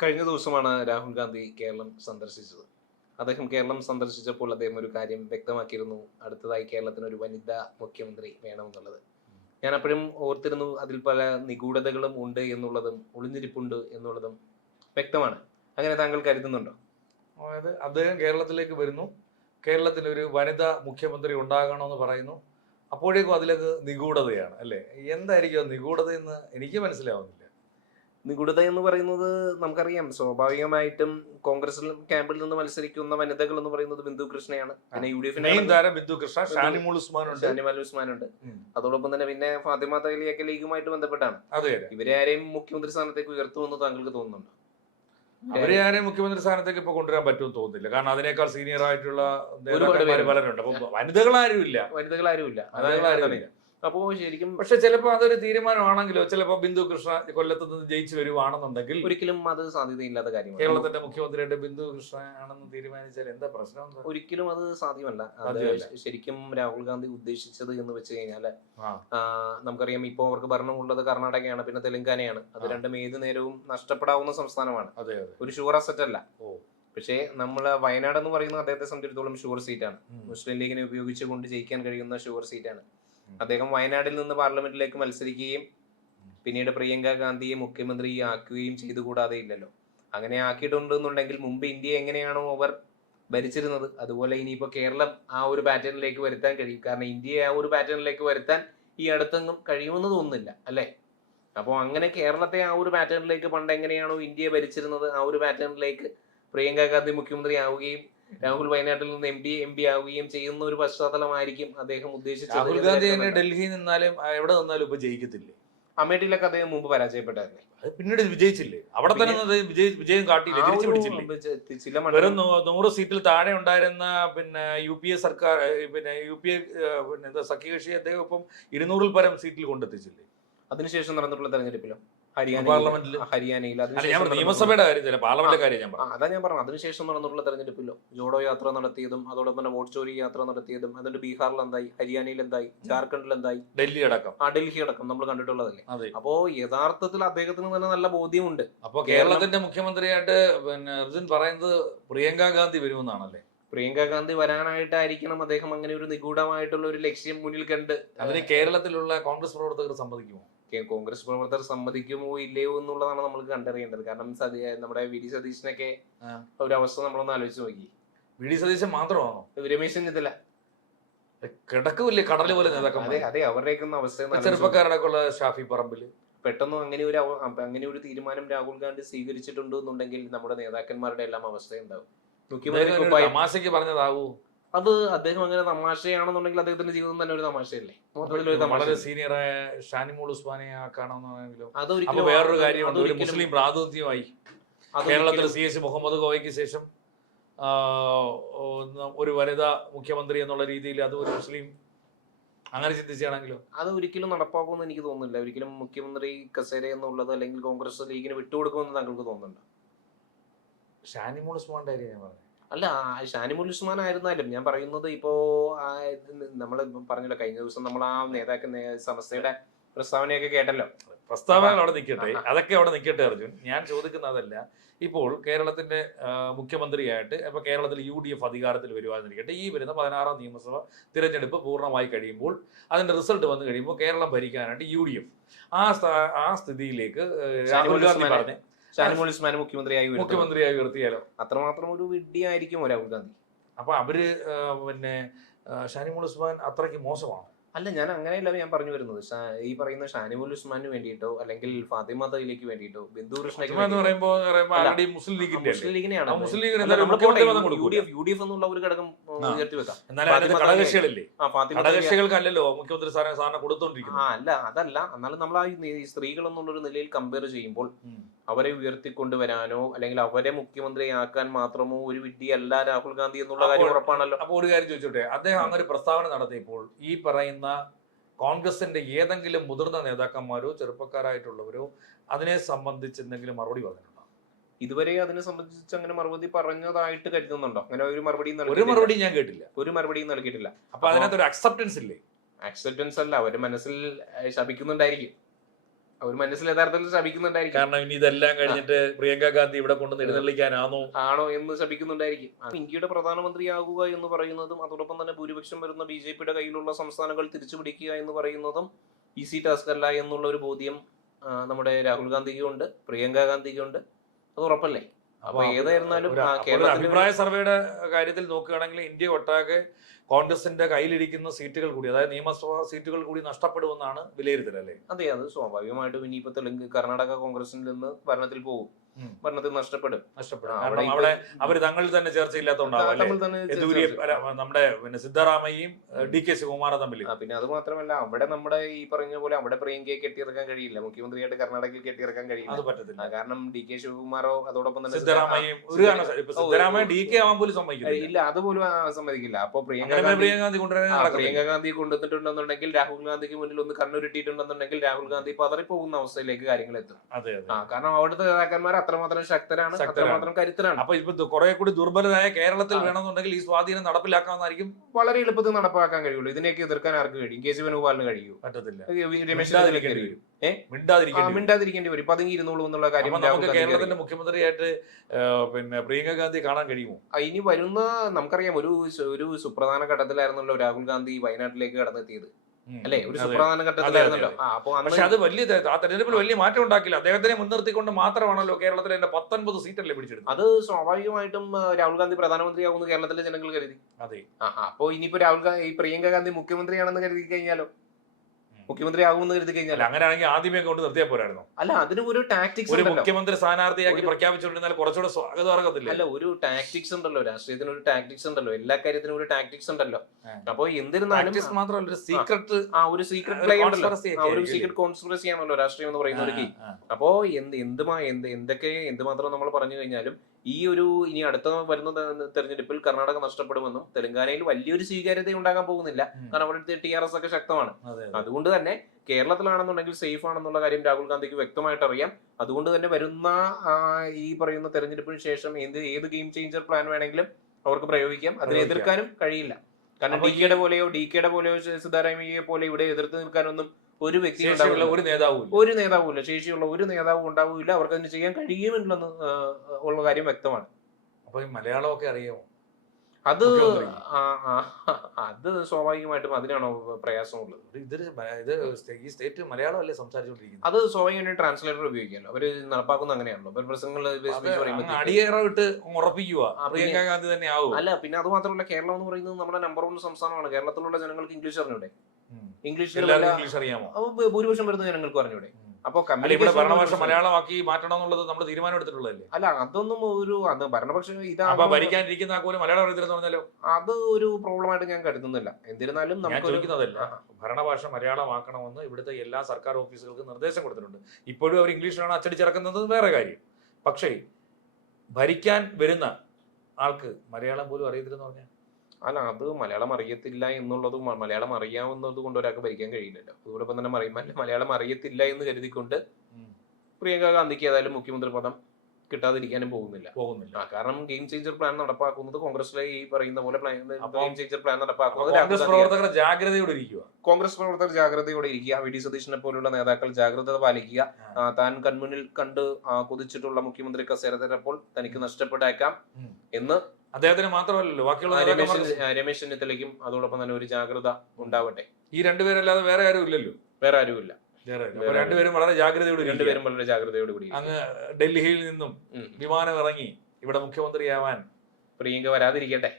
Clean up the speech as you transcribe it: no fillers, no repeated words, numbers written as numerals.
കഴിഞ്ഞ ദിവസമാണ് രാഹുൽ ഗാന്ധി കേരളം സന്ദർശിച്ചത്. അദ്ദേഹം കേരളം സന്ദർശിച്ചപ്പോൾ അദ്ദേഹം ഒരു കാര്യം വ്യക്തമാക്കിയിരുന്നു. അടുത്തതായി കേരളത്തിന് ഒരു വനിതാ മുഖ്യമന്ത്രി വേണമെന്നുള്ളത്. ഞാൻ അപ്പോഴും ഓർത്തിരുന്നു, അതിൽ പല നിഗൂഢതകളും ഉണ്ട് എന്നുള്ളതും ഒളിഞ്ഞിരിപ്പുണ്ട് എന്നുള്ളതും വ്യക്തമാണ്. അങ്ങനെ താങ്കൾ കരുതുന്നുണ്ടോ? അതായത് അദ്ദേഹം കേരളത്തിലേക്ക് വരുന്നു, കേരളത്തിൽ ഒരു വനിതാ മുഖ്യമന്ത്രി ഉണ്ടാകണമെന്ന് പറയുന്നു. അപ്പോഴേക്കും അതിലേക്ക് നിഗൂഢതയാണ് അല്ലേ? എന്തായിരിക്കും നിഗൂഢത എന്ന് എനിക്ക് മനസ്സിലാവുന്നില്ല. നിഗൂഢത എന്ന് പറയുന്നത് നമുക്കറിയാം, സ്വാഭാവികമായിട്ടും കോൺഗ്രസ് ക്യാമ്പിൽ നിന്ന് മത്സരിക്കുന്ന വനിതകൾ എന്ന് പറയുന്നത് ബിന്ദു കൃഷ്ണയാണ്. പിന്നെ യു ഡി മെയിൻ താരം ബിന്ദു കൃഷ്ണ, ഷാനിമോൾ ഉസ്മാനുണ്ട്. അതോടൊപ്പം തന്നെ പിന്നെ ഫാത്തിമ തഹ്ലിയൊക്കെ ലീഗുമായിട്ട് ബന്ധപ്പെട്ടാണ്. അതെ, ഇവരെ ആരെയും മുഖ്യമന്ത്രി സ്ഥാനത്തേക്ക് ഉയർത്തുമെന്ന് താങ്കൾക്ക് തോന്നുന്നുണ്ടോ? അവരെ ആരെയും മുഖ്യമന്ത്രി സ്ഥാനത്തേക്ക് ഇപ്പൊ കൊണ്ടുവരാൻ പറ്റുമെന്ന് തോന്നുന്നില്ല. കാരണം അതിനേക്കാൾ സീനിയർ ആയിട്ടുള്ള പലരുണ്ട്. അപ്പൊ വനിതകൾ ആരുമില്ല. അപ്പോ ശരിക്കും പക്ഷെ ചിലപ്പോ അതൊരു തീരുമാനമാണെങ്കിലോ, ചിലപ്പോ ബിന്ദു കൃഷ്ണ കൊല്ലത്ത് നിന്ന് ജയിച്ചു വരുവാണെന്നുണ്ടെങ്കിൽ ഒരിക്കലും അത് സാധ്യതയില്ലാത്ത കാര്യമാണ്. കേരളത്തിന്റെ മുഖ്യമന്ത്രിയായിട്ട് ബിന്ദു കൃഷ്ണ ആണെന്ന് തീരുമാനിച്ചാൽ എന്താ പ്രശ്നം? ഒരിക്കലും അത് സാധ്യമല്ല. ശരിക്കും രാഹുൽ ഗാന്ധി ഉദ്ദേശിച്ചത് എന്ന് വെച്ച് കഴിഞ്ഞാല്, നമുക്കറിയാം ഇപ്പൊ അവർക്ക് ഭരണമുള്ളത് കർണാടകയാണ്, പിന്നെ തെലങ്കാനയാണ്. അത് രണ്ടും ഏത് നേരവും നഷ്ടപ്പെടാവുന്ന സംസ്ഥാനമാണ്. ഒരു ഷുവർ അസറ്റ് അല്ല. പക്ഷേ നമ്മള് വയനാട് എന്ന് പറയുന്നത് അദ്ദേഹത്തെ സംബന്ധിച്ചിടത്തോളം ഷുവർ സീറ്റാണ്. മുസ്ലിം ലീഗിനെ ഉപയോഗിച്ചുകൊണ്ട് ജയിക്കാൻ കഴിയുന്ന ഷുവർ സീറ്റാണ്. അദ്ദേഹം വയനാട്ടിൽ നിന്ന് പാർലമെന്റിലേക്ക് മത്സരിക്കുകയും പിന്നീട് പ്രിയങ്ക ഗാന്ധിയെ മുഖ്യമന്ത്രി ആക്കുകയും ചെയ്തുകൂടാതെ ഇല്ലല്ലോ. അങ്ങനെ ആക്കിയിട്ടുണ്ടെന്നുണ്ടെങ്കിൽ മുമ്പ് ഇന്ത്യ എങ്ങനെയാണോ അവർ ഭരിച്ചിരുന്നത്, അതുപോലെ ഇനിയിപ്പോ കേരളം ആ ഒരു പാറ്റേണിലേക്ക് വരുത്താൻ കഴിയും. കാരണം ഇന്ത്യയെ ആ ഒരു പാറ്റേണിലേക്ക് വരുത്താൻ ഈ അടുത്തെങ്ങും കഴിയുമെന്ന് തോന്നുന്നില്ല, അല്ലെ? അപ്പോൾ അങ്ങനെ കേരളത്തെ ആ ഒരു പാറ്റേണിലേക്ക് പണ്ട് എങ്ങനെയാണോ ഇന്ത്യയെ ഭരിച്ചിരുന്നത്, ആ ഒരു പാറ്റേണിലേക്ക് പ്രിയങ്ക ഗാന്ധി മുഖ്യമന്ത്രി ആവുകയും രാഹുൽ വയനാട്ടിൽ നിന്ന് എം പി ആവുകയും ചെയ്യുന്ന ഒരു പശ്ചാത്തലമായിരിക്കും അദ്ദേഹം ഉദ്ദേശിച്ചത്. രാഹുൽ ഗാന്ധി ഡൽഹിയിൽ നിന്നാലും എവിടെ നിന്നാലും ഇപ്പൊ ജയിക്കത്തില്ലേ? അമേഠിയിലൊക്കെ അദ്ദേഹം മുമ്പ് പരാജയപ്പെട്ടായിരുന്നേ, പിന്നീട് വിജയിച്ചില്ലേ? അവിടെ തന്നെ വിജയം കാട്ടിയില്ലേ, തിരിച്ചു പിടിച്ചില്ലേ? വെറും 100 സീറ്റിൽ താഴെ ഉണ്ടായിരുന്ന പിന്നെ യു പി എ സർക്കാർ, പിന്നെ സഖ്യകക്ഷി അദ്ദേഹം ഇപ്പം 200-ൽ പരം സീറ്റിൽ കൊണ്ടെത്തിച്ചില്ലേ? അതിനുശേഷം നടന്നിട്ടുള്ള തെരഞ്ഞെടുപ്പിലോ ഹരിയാനയിൽ നിയമസഭയുടെ കാര്യം, പാർലമെന്റിന്റെ കാര്യം ഞാൻ അതാ ഞാൻ പറഞ്ഞു. അതിനുശേഷം നടന്നിട്ടുള്ള തെരഞ്ഞെടുപ്പിലോ ജോഡോ യാത്ര നടത്തിയതും അതോടൊപ്പം തന്നെ വോട്ട് ചോരി യാത്ര നടത്തിയതും, അതിന്റെ ബീഹാറിൽ എന്തായി, ഹരിയാനയിൽ എന്തായി, ജാർഖണ്ഡിൽ എന്തായി, ഡൽഹി അടക്കം നമ്മൾ കണ്ടിട്ടുള്ളതല്ലേ. അപ്പോ യഥാർത്ഥത്തിൽ അദ്ദേഹത്തിന് തന്നെ നല്ല ബോധ്യമുണ്ട്. അപ്പൊ കേരളത്തിന്റെ മുഖ്യമന്ത്രിയായിട്ട് പിന്നെ അർജുൻ പറയുന്നത് പ്രിയങ്ക ഗാന്ധി വരുമെന്നാണല്ലേ? പ്രിയങ്ക ഗാന്ധി വരാനായിട്ടായിരിക്കണം അദ്ദേഹം അങ്ങനെ ഒരു നിഗൂഢമായിട്ടുള്ള ഒരു ലക്ഷ്യം മുന്നിൽ കണ്ട്. അതിന് കേരളത്തിലുള്ള കോൺഗ്രസ് പ്രവർത്തകർ സമ്മതിക്കുമോ? കോൺഗ്രസ് പ്രവർത്തകർ സമ്മതിക്കുമോ ഇല്ലയോ എന്നുള്ളതാണ് നമ്മൾ കണ്ടറിയേണ്ടത്. കാരണം നമ്മുടെ വി ഡി സതീശനൊക്കെ ഒരു അവസ്ഥ നമ്മളൊന്ന് ആലോചിച്ച് നോക്കി. വി ഡി സതീശൻ മാത്രമാണോ? രമേശ് ചെന്നിത്തല കിടക്കില്ലേ കടല് പോലെ നേതാക്കൾ. അതെ, അവരുടെയൊക്കെ അവസ്ഥ. ചെറുപ്പക്കാരടക്കമുള്ള ഷാഫി പറമ്പിൽ പെട്ടെന്ന് അങ്ങനെ ഒരു തീരുമാനം രാഹുൽ ഗാന്ധി സ്വീകരിച്ചിട്ടുണ്ട് എന്നുണ്ടെങ്കിൽ നമ്മുടെ നേതാക്കന്മാരുടെ എല്ലാം അവസ്ഥ ഉണ്ടാവും. തമാശക്ക് പറഞ്ഞതാവൂ അത്? അദ്ദേഹം അങ്ങനെ തമാശയാണെന്നുണ്ടെങ്കിൽ അദ്ദേഹത്തിന്റെ ജീവിതം തന്നെ ഒരു തമാശയല്ലേ? വളരെ സീനിയറായ ഷാനിമോൾ ഉസ്മാനെ കാണണമെന്നാണെങ്കിലും വേറൊരു കാര്യമുണ്ട്. ഒരു മുസ്ലിം പ്രാതിനിധ്യമായി കേരളത്തിൽ CS മുഹമ്മദ് കോയയ്ക്ക് ശേഷം ഒരു വനിതാ മുഖ്യമന്ത്രി എന്നുള്ള രീതിയിൽ അത് ഒരു മുസ്ലിം അങ്ങനെ ചിന്തിച്ചാണെങ്കിലോ അത് ഒരിക്കലും നടപ്പാക്കുമെന്ന് എനിക്ക് തോന്നുന്നില്ല. ഒരിക്കലും മുഖ്യമന്ത്രി കസേര എന്നുള്ളത് അല്ലെങ്കിൽ കോൺഗ്രസ് ലീഗിന് വിട്ടുകൊടുക്കുമെന്ന് താങ്കൾക്ക് തോന്നുന്നുണ്ടോ? ഷാനിമോൾ ഉസ്മാന്റെ കാര്യം ഞാൻ പറഞ്ഞു. അല്ല, ഷാനിമോൾ ഉസ്മാൻ ആയിരുന്നാലും ഞാൻ പറയുന്നത് ഇപ്പോ നമ്മൾ പറഞ്ഞല്ലോ, കഴിഞ്ഞ ദിവസം നമ്മൾ ആ സമസ്തയുടെ പ്രസ്താവനയൊക്കെ കേട്ടല്ലോ. പ്രസ്താവനകൾ അവിടെ നിൽക്കട്ടെ, അതൊക്കെ അവിടെ നിൽക്കട്ടെ അർജുൻ. ഞാൻ ചോദിക്കുന്നതല്ല. ഇപ്പോൾ കേരളത്തിന്റെ മുഖ്യമന്ത്രിയായിട്ട് ഇപ്പൊ കേരളത്തിൽ UDF അധികാരത്തിൽ വരുവാന്നിരിക്കട്ടെ, ഈ വരുന്ന 16ാം നിയമസഭ തിരഞ്ഞെടുപ്പ് പൂർണ്ണമായി കഴിയുമ്പോൾ, അതിന്റെ റിസൾട്ട് വന്നു കഴിയുമ്പോൾ കേരളം ഭരിക്കാനായിട്ട് UDF ആ സ്ഥിതിയിലേക്ക് രാഹുൽ ഗാന്ധി പറഞ്ഞ് ഷാനിമോൾ ഉസ്മാൻ മുഖ്യമന്ത്രിയായി ഉയർത്തിയാലോ? അത്രമാത്രം ഒരു വിഡ്ഢിയായിരിക്കും രാഹുൽ ഗാന്ധി. അപ്പൊ അവര് പിന്നെ ഷാനിമോൾ ഉസ്മാൻ അത്രയ്ക്ക് മോശമാണ്? അല്ല, ഞാൻ അങ്ങനെയല്ല ഞാൻ പറഞ്ഞു വരുന്നത്. ഈ പറയുന്ന ഷാനിമോൾ ഉസ്മാന് വേണ്ടിയിട്ടോ അല്ലെങ്കിൽ ഫാത്തിമ തഹ്ലിക്ക് വേണ്ടിയിട്ടോ ബിന്ദു കൃഷ്ണയ്ക്ക് മുസ്ലിം ലീഗിനെയാണ് UDF എന്നുള്ള ഒരു ഘടകം ഉയർത്തി വെക്കാം. ഘടകകക്ഷികൾക്കല്ലല്ലോ മുഖ്യമന്ത്രി സ്ഥാനം കൊടുത്തോണ്ടിരിക്കുന്നത്. അല്ല, അതല്ല. എന്നാലും നമ്മൾ ആ സ്ത്രീകൾ എന്നുള്ളൊരു നിലയിൽ കമ്പയർ ചെയ്യുമ്പോൾ അവരെ ഉയർത്തിക്കൊണ്ടുവരാനോ അല്ലെങ്കിൽ അവരെ മുഖ്യമന്ത്രിയാക്കാൻ മാത്രമോ ഒരു വിഡ്ഢിയല്ല രാഹുൽ ഗാന്ധി എന്നുള്ള കാര്യം ഉറപ്പാണല്ലോ. അപ്പൊ ഒരു കാര്യം ചോദിച്ചോട്ടെ, അദ്ദേഹം അങ്ങനെ പ്രസ്താവന നടത്തിയപ്പോൾ ഈ പറയുന്ന കോൺഗ്രസിന്റെ ഏതെങ്കിലും മുതിർന്ന നേതാക്കന്മാരോ ചെറുപ്പക്കാരായിട്ടുള്ളവരോ അതിനെ സംബന്ധിച്ച് എന്തെങ്കിലും മറുപടി പറഞ്ഞിട്ടുണ്ടോ? ഇതുവരെ അതിനെ സംബന്ധിച്ച് അങ്ങനെ മറുപടി പറഞ്ഞതായിട്ട് കരുതുന്നുണ്ടോ? അങ്ങനെ ഒരു മറുപടി ഞാൻ കേട്ടില്ല. ഒരു മറുപടിയും നൽകിയിട്ടില്ല. അപ്പൊ അതിനകത്തൊരു അക്സെപ്റ്റൻസ് ഇല്ലേ? അക്സെപ്റ്റൻസ് അല്ല, അവര് മനസ്സിൽ ശപിക്കുന്നുണ്ടായിരിക്കും. അവർ മനസ്സിൽ യഥാർത്ഥത്തിൽ ശപിക്കുന്നുണ്ടായിരിക്കും. കാരണം ഇനി ഇതെല്ലാം കഴിഞ്ഞിട്ട് പ്രിയങ്ക ഗാന്ധി ഇവിടെ കൊണ്ട് എഴുന്നള്ളിക്കാനാണോ എന്ന് ശപിക്കുന്നുണ്ടായിരിക്കും. ഇന്ത്യയുടെ പ്രധാനമന്ത്രിയാകുക എന്ന് പറയുന്നതും അതോടൊപ്പം തന്നെ ഭൂരിപക്ഷം വരുന്ന BJP-യുടെ കയ്യിലുള്ള സംസ്ഥാനങ്ങൾ തിരിച്ചുപിടിക്കുക എന്ന് പറയുന്നതും ഈസി ടാസ്ക് അല്ല എന്നുള്ള ഒരു ബോധ്യം നമ്മുടെ രാഹുൽ ഗാന്ധിക്കും ഉണ്ട്, പ്രിയങ്ക ഗാന്ധിക്കും ഉണ്ട്. അത് ഉറപ്പല്ലേ? അപ്പൊ ഏതായിരുന്നാലും അഭിപ്രായ സർവേയുടെ കാര്യത്തിൽ നോക്കുകയാണെങ്കിൽ ഇന്ത്യ ഒട്ടാകെ കോൺഗ്രസിന്റെ കയ്യിലിരിക്കുന്ന സീറ്റുകൾ കൂടി, അതായത് നിയമസഭാ സീറ്റുകൾ കൂടി നഷ്ടപ്പെടുമെന്നാണ് വിലയിരുത്തൽ അല്ലേ? അതെ, അത് സ്വാഭാവികമായിട്ടും ഇനിയിപ്പോ തെലുങ്ക് കർണാടക കോൺഗ്രസിൽ നിന്ന് ഭരണത്തിൽ പോകും, ഭരണത്തിൽ നഷ്ടപ്പെടും. കാരണം അവിടെ അവര് തങ്ങളിൽ തന്നെ ചർച്ചയില്ലാത്തതുകൊണ്ടാവും നമ്മുടെ സിദ്ധറാമയ്യയും DK ശിവകുമാറും തമ്മിൽ. പിന്നെ അത് മാത്രമല്ല, അവിടെ നമ്മുടെ ഈ പറഞ്ഞ പോലെ അവിടെ പ്രിയങ്കയെ കെട്ടിയിറക്കാൻ കഴിയില്ല, മുഖ്യമന്ത്രിയായിട്ട് കർണാടകയിൽ കെട്ടിയിറക്കാൻ കഴിയില്ല. അത് പറ്റത്തില്ല. കാരണം DK ശിവകുമാറോ അതോടൊപ്പം തന്നെ സിദ്ധറാമയ്യ DK ആവാൻ പോലും സമ്മതിക്കില്ല. ഇല്ല, അതുപോലും സമ്മതിക്കില്ല. അപ്പൊ പ്രിയങ്ക ഗാന്ധി കൊണ്ടുവന്നിട്ടുണ്ടെന്നുണ്ടെങ്കിൽ രാഹുൽ ഗാന്ധിക്ക് മുന്നിൽ ഒന്ന് കണ്ണുരുട്ടിയിട്ടുണ്ടെന്നുണ്ടെങ്കിൽ രാഹുൽ ഗാന്ധി പതറിപ്പോകുന്ന അവസ്ഥയിലേക്ക് കാര്യങ്ങൾ എത്തും. കാരണം അവിടുത്തെ നേതാക്കന്മാർ അത്രമാത്രം ശക്തരാണ്, അത്രമാത്രം കരുത്തരാണ്. അപ്പൊ ഇപ്പൊ കുറെ കൂടി ദുർബലരായ കേരളത്തിൽ വേണമെന്നുണ്ടെങ്കിൽ ഈ സ്വാധീനം നടപ്പിലാക്കാമെന്നായിരിക്കും വളരെ എളുപ്പത്തിൽ നടപ്പാക്കാൻ കഴിയുള്ളൂ. ഇതിനെയൊക്കെ എതിർക്കാൻ ആർക്ക് കഴിയും? KC വേണുഗോപാലിന് കഴിയൂ? പറ്റത്തില്ല. രമേശ് മിണ്ടാതിരിക്കേണ്ടി വരും. പതുങ്ങി ഇരുന്നോളൂ എന്നുള്ള കാര്യം. കേരളത്തിന്റെ മുഖ്യമന്ത്രിയായിട്ട് പ്രിയങ്ക ഗാന്ധി കാണാൻ കഴിയുമോ? ഇനി വരുന്ന നമുക്കറിയാം, ഒരു സുപ്രധാന ഘട്ടത്തിലായിരുന്നല്ലോ രാഹുൽ ഗാന്ധി വയനാട്ടിലേക്ക് കടന്നെത്തിയത് അല്ലെ? ഒരു സുപ്രധാന ഘട്ടത്തിലായിരുന്നല്ലോ. പക്ഷെ അത് ആ തെരഞ്ഞെടുപ്പിൽ വലിയ മാറ്റം ഉണ്ടാക്കില്ല. അദ്ദേഹത്തിനെ മുൻനിർത്തിക്കൊണ്ട് മാത്രമാണല്ലോ കേരളത്തിലെ 19 സീറ്റല്ലേ പിടിച്ചെടുത്തത്. അത് സ്വാഭാവികമായിട്ടും രാഹുൽ ഗാന്ധി പ്രധാനമന്ത്രിയാകുന്ന കേരളത്തിലെ ജനങ്ങൾ കരുതി. അതെ. അപ്പൊ ഇനിയിപ്പോ പ്രിയങ്ക ഗാന്ധി മുഖ്യമന്ത്രിയാണെന്ന് കരുതി കഴിഞ്ഞാലോ, മുഖ്യമന്ത്രി ആകുമെന്ന് കരുതി കഴിഞ്ഞാൽ അങ്ങനെയാണെങ്കിൽ ആദ്യമേ കൊണ്ട് നിർത്തിയാൽ പോരായിരുന്നു. അല്ല, അതിന് ഒരു ടാക്ടിക്സ്, ഒരു മുഖ്യമന്ത്രി സ്ഥാനാർത്ഥിയാക്കി പ്രഖ്യാപിച്ചുകൊണ്ടിരുന്നാൽ കുറച്ചുകൂടെ സ്വാഗതമാർഗത്തില്ല. അല്ല, ഒരു ടാക്ടിക്സ് ഉണ്ടല്ലോ, രാഷ്ട്രീയത്തിന് ഒരു ടാക്ടിക്സ് ഉണ്ടല്ലോ, എല്ലാ കാര്യത്തിനും ഒരു ടാക്ടിക്സ് ഉണ്ടല്ലോ. അപ്പൊ എന്തിരുന്നാലും മാത്രമല്ല, ഒരു സീക്രട്ട് പ്ലേ ഉണ്ടല്ലോ, ഒരു സീക്രട്ട് കോൺസ്പിറസി ആണല്ലോ രാഷ്ട്രീയം എന്ന് പറയുന്ന ഒരു കീ. അപ്പോ എന്തുമാത്രം നമ്മൾ പറഞ്ഞു കഴിഞ്ഞാലും ഇനി അടുത്ത വരുന്ന തെരഞ്ഞെടുപ്പിൽ കർണാടക നഷ്ടപ്പെടുമെന്നും തെലങ്കാനയിൽ വലിയൊരു സ്വീകാര്യത ഉണ്ടാകാൻ പോകുന്നില്ല. കാരണം അവിടെ TRS ഒക്കെ ശക്തമാണ്. അതുകൊണ്ട് തന്നെ കേരളത്തിലാണെന്നുണ്ടെങ്കിൽ സേഫ് ആണെന്നുള്ള കാര്യം രാഹുൽ ഗാന്ധിക്ക് വ്യക്തമായിട്ട് അറിയാം. അതുകൊണ്ട് തന്നെ വരുന്ന ഈ പറയുന്ന തെരഞ്ഞെടുപ്പിന് ശേഷം ഏത് ഗെയിം ചേഞ്ചർ പ്ലാൻ വേണമെങ്കിലും അവർക്ക് പ്രയോഗിക്കാം. അതിനെ എതിർക്കാനും കഴിയില്ല. കാരണം DKയുടെ പോലെയോ സിദ്ധരാമയ്യയെ പോലെ ഇവിടെ എതിർത്ത് നിൽക്കാനൊന്നും ഒരു വ്യക്തി ഒരു നേതാവുമില്ല. ശേഷിയുള്ള ഒരു നേതാവും ഉണ്ടാവില്ല. അവർക്ക് അതിന് ചെയ്യാൻ കഴിയുമെന്നുള്ളത് ഉള്ള കാര്യം വ്യക്തമാണ്. അപ്പൊ മലയാളമൊക്കെ അറിയാമോ? അത് സ്വാഭാവികമായിട്ടും അതിനാണോ പ്രയാസമുള്ളത്? ഈ സ്റ്റേറ്റ് മലയാളമല്ലേ സംസാരിച്ചുകൊണ്ടിരിക്കുന്നത്? അത് സ്വാഭാവികമായിട്ടും ട്രാൻസ്ലേറ്റർ ഉപയോഗിക്കാമല്ലോ. അവര് നടപ്പാക്കുന്ന അങ്ങനെയാണല്ലോ. അടിയേറിട്ട് ഉറപ്പിക്കുക പ്രിയങ്ക ഗാന്ധി തന്നെ ആവും. അല്ല, പിന്നെ അത് മാത്രമല്ല, കേരളം എന്ന് പറയുന്നത് നമ്മുടെ നമ്പർ 1 സംസ്ഥാനമാണ്. കേരളത്തിലുള്ള ജനങ്ങൾക്ക് ഇംഗ്ലീഷ് അറിഞ്ഞൂടെ? ഇംഗ്ലീഷ് അറിയാമോ? ഭൂരിപക്ഷം വരുന്ന ജനങ്ങൾക്ക് അറിഞ്ഞൂടെ? അപ്പൊ ഇവിടെ ഭരണഭാഷ മലയാളമാക്കി മാറ്റണം എന്നുള്ളത് നമ്മൾ തീരുമാനം എടുത്തിട്ടുള്ളതല്ലേ? അല്ല, അതൊന്നും ഭരണപക്ഷം ഭരിക്കാനിരിക്കുന്ന പോലും മലയാളം അറിയത്തില്ലെന്ന് പറഞ്ഞാലോ? അത് ഒരു പ്രോബ്ലമായിട്ട് ഞാൻ കരുതുന്നില്ല. എന്നിരുന്നാലും ചോദിക്കുന്നതല്ല, ഭരണഭാഷ മലയാളമാക്കണമെന്ന് ഇവിടുത്തെ എല്ലാ സർക്കാർ ഓഫീസുകൾക്കും നിർദ്ദേശം കൊടുത്തിട്ടുണ്ട്. ഇപ്പോഴും അവർ ഇംഗ്ലീഷിലാണ് അച്ചടിച്ചിറക്കുന്നത്, വേറെ കാര്യം. പക്ഷേ ഭരിക്കാൻ വരുന്ന ആൾക്ക് മലയാളം പോലും അറിയത്തില്ലെന്ന് പറഞ്ഞാൽ, അല്ല, അത് മലയാളം അറിയത്തില്ല എന്നുള്ളതും മലയാളം അറിയാവുന്നത് കൊണ്ട് ഒരാൾക്ക് ഭരിക്കാൻ കഴിയില്ലല്ലോ. അതോടൊപ്പം തന്നെ മലയാളം അറിയത്തില്ല എന്ന് കരുതിക്കൊണ്ട് പ്രിയങ്ക ഗാന്ധിക്ക് ഏതായാലും മുഖ്യമന്ത്രി പദം കിട്ടാതിരിക്കാനും പോകുന്നില്ല. കാരണം ഗെയിം ചേഞ്ചർ പ്ലാൻ നടപ്പാക്കുന്നത് കോൺഗ്രസിലെ ഈ പറയുന്ന പോലെ ഗെയിം ചേഞ്ചർ പ്ലാൻ നടപ്പാക്കുന്നത് കോൺഗ്രസ് പ്രവർത്തകർ ജാഗ്രതയോടെ ഇരിക്കുക. VD സതീശനെ പോലുള്ള നേതാക്കൾ ജാഗ്രത പാലിക്കുക. താൻ കൺമുന്നിൽ കണ്ട് കൊതിച്ചിട്ടുള്ള മുഖ്യമന്ത്രി കസേര തരപ്പോൾ തനിക്ക് നഷ്ടപ്പെട്ടേക്കാം എന്ന് അദ്ദേഹത്തിന് മാത്രമല്ലല്ലോ, ബാക്കിയുള്ള രമേശ് ചെന്നിത്തലയ്ക്കും അതോടൊപ്പം തന്നെ ഒരു ജാഗ്രത ഉണ്ടാവട്ടെ. ഈ രണ്ടുപേരല്ലാതെ വേറെ ആരും ഇല്ലല്ലോ. വേറെ ആരുമില്ല. രണ്ടുപേരും വളരെ ജാഗ്രതയോടുകൂടി അങ്ങ് ഡൽഹിയിൽ നിന്നും വിമാനം ഇറങ്ങി ഇവിടെ മുഖ്യമന്ത്രിയാവാൻ പ്രിയങ്ക വരാതിരിക്കട്ടെ.